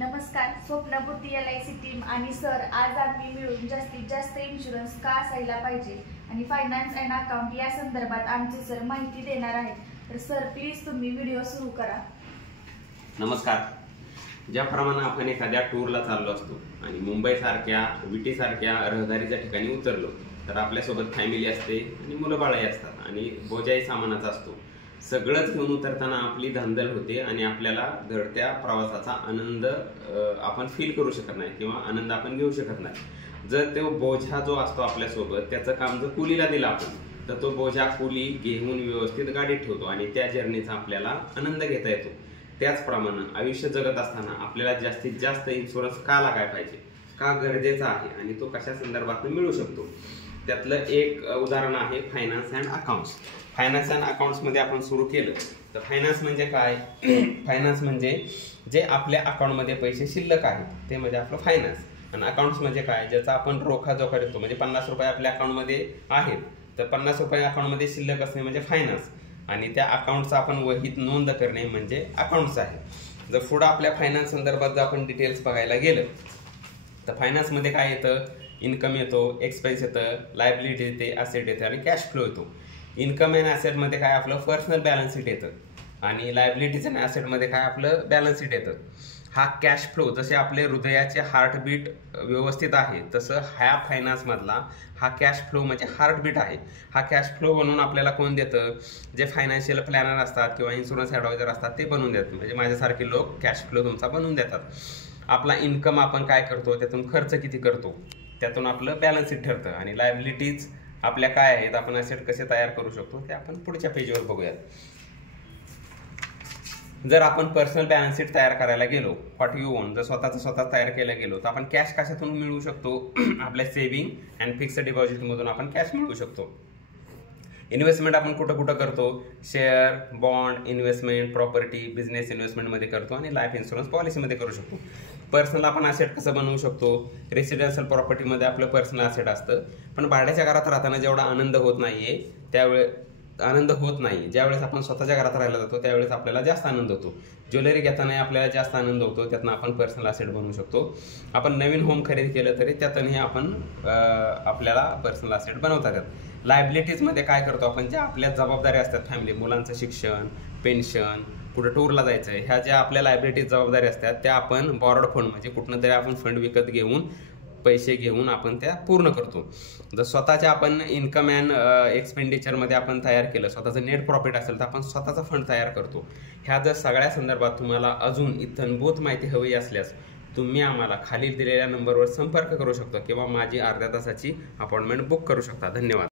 नमस्कार, स्वप्नपूर्ती LIC team आणि sir, आज आम्ही मिळून जास्तीत जास्त इन्शुरन्स का असायला पाहिजे आणि फायनान्स अँड अकाउंट या संदर्भात आमचे सर माहिती देणार आहेत. तर सर, प्लीज तुम्ही व्हिडिओ सुरू करा. नमस्कार. ज्याप्रमाणे आपण एखाद्या टूरला चाललो असतो आणि मुंबईसारख्या विटीसारख्या रहदारीच्या ठिकाणी उतरलो तर आपल्यासोबत फॅमिली असते आणि मुलं बाळही असतात आणि बोजाही सामानाचा असतो. सगळंच घेऊन उतरताना आपली धांदल होते आणि आपल्याला धडत्या प्रवासाचा आनंद आपण फील करू शकत नाही किंवा आनंद आपण घेऊ शकत नाही. जर तो बोझा जो असतो आपल्यासोबत त्याचं काम जर कुलीला दिलं आपण तर तो बोझा कुली घेऊन व्यवस्थित गाडीत ठेवतो आणि त्या जर्नीचा आपल्याला आनंद घेता येतो. त्याचप्रमाणे आयुष्य जगत असताना आपल्याला जास्तीत जास्त इन्शुरन्स का लागायला पाहिजे, का गरजेचा आहे आणि तो कशा संदर्भात मिळू शकतो, त्यातलं एक उदाहरण आहे finance and accounts. Finance and अकाउंट्समध्ये आपण सुरू केलं तर फायनान्स म्हणजे काय? फायनान्स म्हणजे जे आपल्या अकाउंटमध्ये पैसे शिल्लक आहेत ते म्हणजे आपलं फायनान्स. आणि अकाउंट्स म्हणजे काय? ज्याचा आपण रोखा देतो. म्हणजे 50 रुपये आपल्या अकाउंटमध्ये आहेत तर 50 रुपये अकाउंटमध्ये शिल्लक असणे म्हणजे फायनान्स आणि त्या अकाउंटचा आपण वहीत नोंद करणे म्हणजे अकाउंट्स आहे. जर पुढं आपल्या फायनान्स संदर्भात जर आपण डिटेल्स बघायला गेलं तर फायनान्समध्ये काय येतं? इन्कम येतो, एक्सपेन्स येतं, लायबिलिटी येते, ॲसेट येते आणि कॅश फ्लो येतो. इन्कम अँड ॲसेटमध्ये काय आपलं पर्सनल बॅलन्स शीट येतं आणि लायबिलिटीज अँड ॲसेटमध्ये काय आपलं बॅलन्स शीट येतं. हा कॅश फ्लो जसे आपले हृदयाचे हार्टबीट व्यवस्थित आहे तसं ह्या फायनान्समधला हा कॅश फ्लो म्हणजे हार्टबीट आहे. हा कॅश फ्लो बनवून आपल्याला कोण देतं? जे फायनान्शियल प्लॅनर असतात किंवा इन्शुरन्स ॲडवायझर असतात ते बनवून देतात. म्हणजे माझ्यासारखे लोक कॅश फ्लो तुमचा बनवून देतात. आपला इन्कम आपण काय करतो, त्यातून खर्च किती करतो, त्यातून आपलं बॅलन्स शीट ठरतं. आणि लायबिलिटीज आपल्या काय आहेत, आपण ॲसेट कसे तयार करू शकतो ते आपण पुढच्या पेजवर बघूयात. जर आपण पर्सनल बॅलन्स शीट तयार करायला गेलो, व्हॉट यू वॉन्ट, जर स्वतः तयार केला गेलो तर आपण कॅश कशातून मिळवू शकतो? आपल्या सेव्हिंग अँड फिक्स्ड डिपॉझिटमधून आपण कॅश मिळवू शकतो. इन्व्हेस्टमेंट आपण कुठं करतो? Share, bond, investment, property, business इन्व्हेस्टमेंटमध्ये करतो आणि लाईफ इन्शुरन्स पॉलिसीमध्ये करू शकतो. पर्सनल आपण ॲसेट कसं बनवू शकतो? रेसिडेन्शियल प्रॉपर्टीमध्ये आपलं पर्सनल ॲसेट असतं, पण भाड्याच्या घरात राहताना जेवढा आनंद होत नाही ज्यावेळेस आपण स्वतःच्या घरात राहायला जातो त्यावेळेस आपल्याला जास्त आनंद होतो. ज्वेलरी घेताना आपल्याला जास्त आनंद होतो, त्यातनं आपण पर्सनल ॲसेट बनवू शकतो. आपण नवीन होम खरेदी केलं तरी त्यातूनही आपण आपल्याला पर्सनल ॲसेट बनवता येतात. लायबिलिटीजमध्ये काय करतो आपण? ज्या आपल्या जबाबदारी असतात, फॅमिली, मुलांचं शिक्षण, पेन्शन, कुठं टूरला जायचं आहे, ह्या ज्या आपल्या लायबिलिटीज जबाबदारी असतात त्या आपण बॉरोड फंड म्हणजे कुठनं तरी आपण फंड विकत घेऊन पैसे घेऊन आपण त्या पूर्ण करतो. जर स्वतःच्या आपण इन्कम अँड एक्सपेंडिचरमध्ये आपण तयार केलं, स्वतःचं नेट प्रॉफिट असेल तर आपण स्वतःचा फंड तयार करतो. ह्या जर सगळ्या संदर्भात तुम्हाला अजून इत्थंभूत माहिती हवी असल्यास तुम्ही आम्हाला खाली दिलेल्या नंबरवर संपर्क करू शकता किंवा माझी अर्ध्या तासाची अपॉइंटमेंट बुक करू शकता. धन्यवाद.